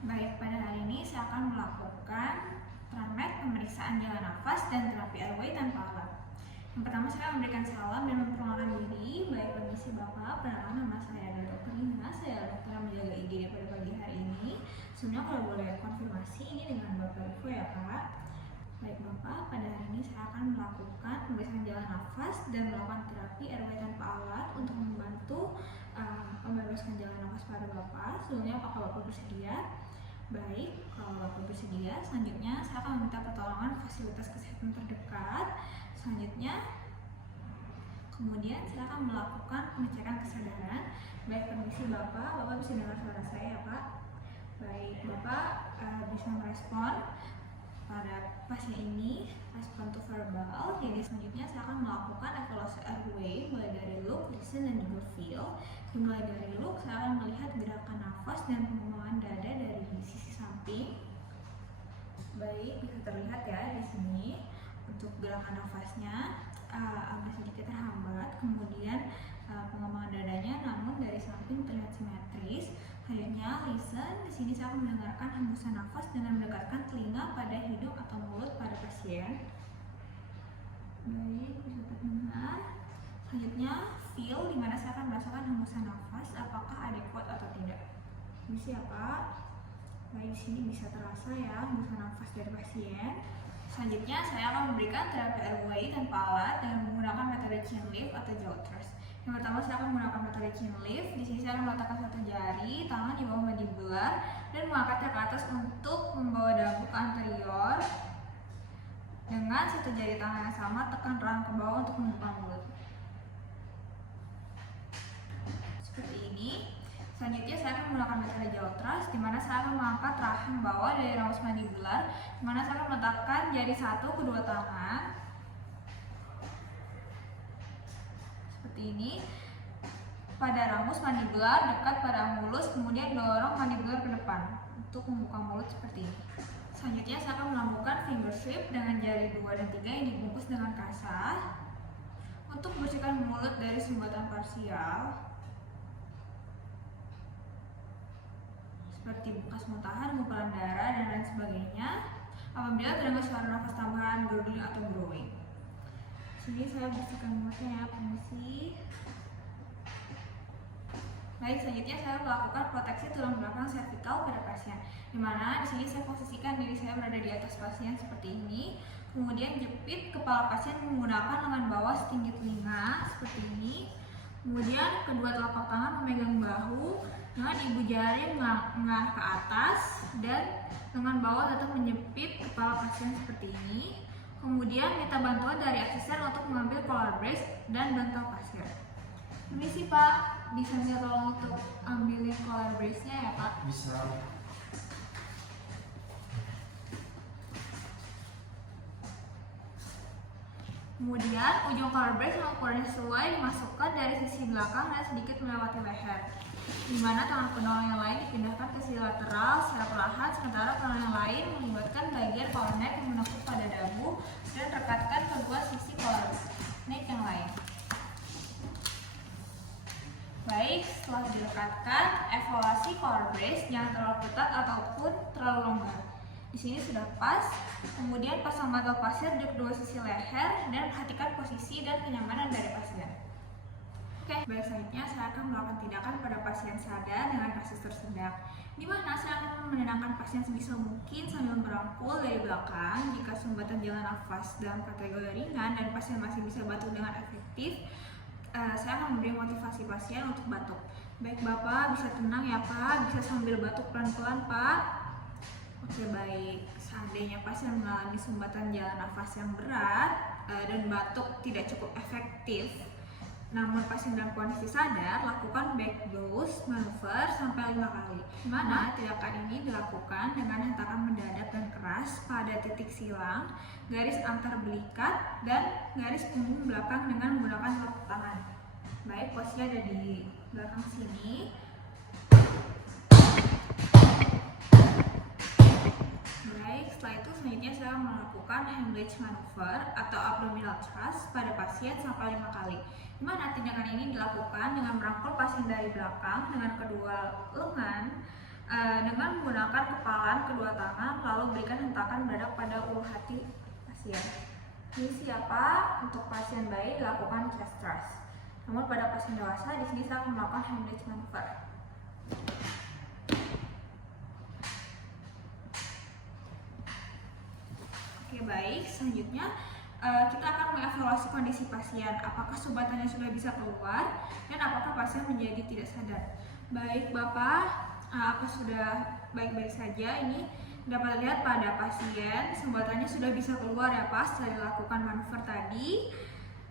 Baik, pada hari ini saya akan melakukan pramed, pemeriksaan jalan nafas, dan terapi airway tanpa alat. Yang pertama, saya memberikan salam dan memperkenalkan diri. Baik, permisi Bapak, perkenalkan nama saya adalah Dr. Lina. Saya dokter yang menjaga IGD pada pagi hari ini. Sebelumnya kalau boleh konfirmasi ini dengan Bapak Riko ya Pak. Baik Bapak, pada hari ini saya akan melakukan pemeriksaan jalan nafas dan melakukan terapi airway tanpa alat untuk membantu membebaskan jalan nafas pada Bapak. Sebelumnya apakah Bapak bersedia? Baik, kalau Bapak bersedia, selanjutnya saya akan meminta pertolongan fasilitas kesehatan terdekat. Selanjutnya, kemudian saya akan melakukan pengecekan kesadaran. Baik, permisi Bapak bisa dengar suara saya ya Pak? Baik, Bapak bisa merespon pada pasien ini, respon to verbal. Jadi selanjutnya saya akan melakukan evaluasi airway mulai dari look, listen, dan juga feel. Dimulai dari look, saya akan melihat gerakan nafas dan pengembangan dada dari sisi samping. Baik, bisa terlihat ya di sini untuk gerakan nafasnya agak sedikit terhambat. Kemudian pengembangan dadanya, namun dari samping terlihat simetris. Selanjutnya, listen. Di sini saya akan mendengarkan hembusan nafas dengan mendekatkan telinga pada hidung atau mulut pada pasien. Baik, bisa terdengar. Selanjutnya, feel, di mana saya akan merasakan hembusan nafas apakah adekuat atau tidak. Bisa ya Pak? Baik, di sini bisa terasa ya hembusan nafas dari pasien. Selanjutnya, saya akan memberikan terapi airway tanpa alat dengan menggunakan metode chin lift atau jaw thrust. Yang pertama, saya akan menggunakan metode chin lift. Di sini saya akan meletakkan satu jari tangan di bawah mandibular dan mengangkatnya ke atas untuk membawa dagu ke anterior. Dengan satu jari tangan yang sama, tekan rahang ke bawah untuk membuka mulut. Seperti ini. Selanjutnya saya akan menggunakan metode jaw thrust, di mana saya akan mengangkat rahang bawah dari ramus mandibular, di mana saya akan meletakkan jari satu kedua tangan. Seperti ini. Pada ramus mandibular dekat pada angulus, kemudian dorong mandibular ke depan untuk membuka mulut seperti ini. Selanjutnya saya akan melakukan finger sweep dengan jari 2 dan 3 yang dibungkus dengan kasar untuk membersihkan mulut dari sumbatan parsial seperti bekas muntahan, gumpalan darah, dan lain sebagainya. Apabila terdengar suara nafas tambahan, gurgling atau growing. Sini saya bersihkan mulutnya ya, permisi. Baik, selanjutnya saya melakukan proteksi tulang belakang servikal pada pasien. Dimana di sini saya posisikan diri saya berada di atas pasien seperti ini. Kemudian jepit kepala pasien menggunakan lengan bawah setinggi telinga seperti ini. Kemudian kedua telapak tangan memegang bahu dengan ibu jari mengarah ke atas dan lengan bawah tetap menjepit kepala pasien seperti ini. Kemudian minta bantuan dari asisten untuk mengambil collar brace dan bantal pasien. Permisi Pak, bisa minta tolong untuk ambilin collar brace-nya ya Pak? Bisa. Kemudian ujung collar brace yang ukurannya sesuai dimasukkan dari sisi belakang dan sedikit melewati leher. Di mana tangan penolong yang lain dipindahkan ke sisi lateral secara perlahan, sementara penolong yang lain melibatkan bagian collar neck yang menekuk pada dagu dan rekatkan kedua sisi collar neck yang lain. Baik, setelah dilekatkan, evaluasi collar brace jangan terlalu ketat ataupun terlalu longgar. Di sini sudah pas. Kemudian pasang bantal pasien di kedua sisi leher dan perhatikan posisi dan kenyamanan dari pasien. Oke, baik, selanjutnya saya akan melakukan tindakan pada pasien sadar dengan kasus tersedak, di mana saya akan menenangkan pasien sebisa mungkin sambil merangkul dari belakang. Jika sumbatan jalan nafas dalam kategori ringan dan pasien masih bisa batuk dengan efektif, saya akan memberi motivasi pasien untuk batuk. Baik Bapak, bisa tenang ya Pak, bisa sambil batuk pelan-pelan Pak. Oke baik, seandainya pasien mengalami sumbatan jalan nafas yang berat dan batuk tidak cukup efektif, namun pasien dalam kondisi sadar, lakukan back dose maneuver sampai 5 kali. Dimana tindakan ini dilakukan dengan hentakan mendadak dan keras pada titik silang, garis antar belikat, dan garis punggung belakang dengan menggunakan telapak tangan. Baik, posisi ada di belakang sini. Baik, setelah itu selanjutnya saya melakukan Heimlich maneuver atau abdominal thrust pada pasien sampai 5 kali. Di mana tindakan ini dilakukan dengan merangkul pasien dari belakang dengan kedua lengan dengan menggunakan kepalan kedua tangan, lalu berikan hentakan mendadak pada ulu hati pasien. Ini siapa? Untuk pasien bayi dilakukan chest thrust. Namun pada pasien dewasa di sini saya akan melakukan Heimlich maneuver. Oke, baik. Selanjutnya kita akan mengevaluasi kondisi pasien, apakah subatannya sudah bisa keluar dan apakah pasien menjadi tidak sadar. Baik Bapak, apa sudah baik-baik saja? Ini dapat dilihat pada pasien sumbatannya sudah bisa keluar ya Pak setelah dilakukan manuver tadi,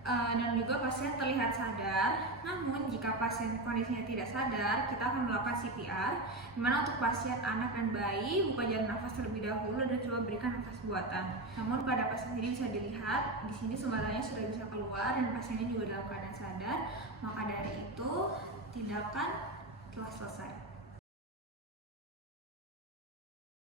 dan juga pasien terlihat sadar. Namun jika pasien kondisinya tidak sadar, kita akan melakukan CPR, dimana untuk pasien anak dan bayi buka jalan nafas terlebih dahulu dan coba berikan nafas buatan. Namun pada pasien ini bisa dilihat di sini sumbatannya sudah bisa keluar dan pasiennya juga dalam keadaan sadar, maka dari itu tindakan telah selesai.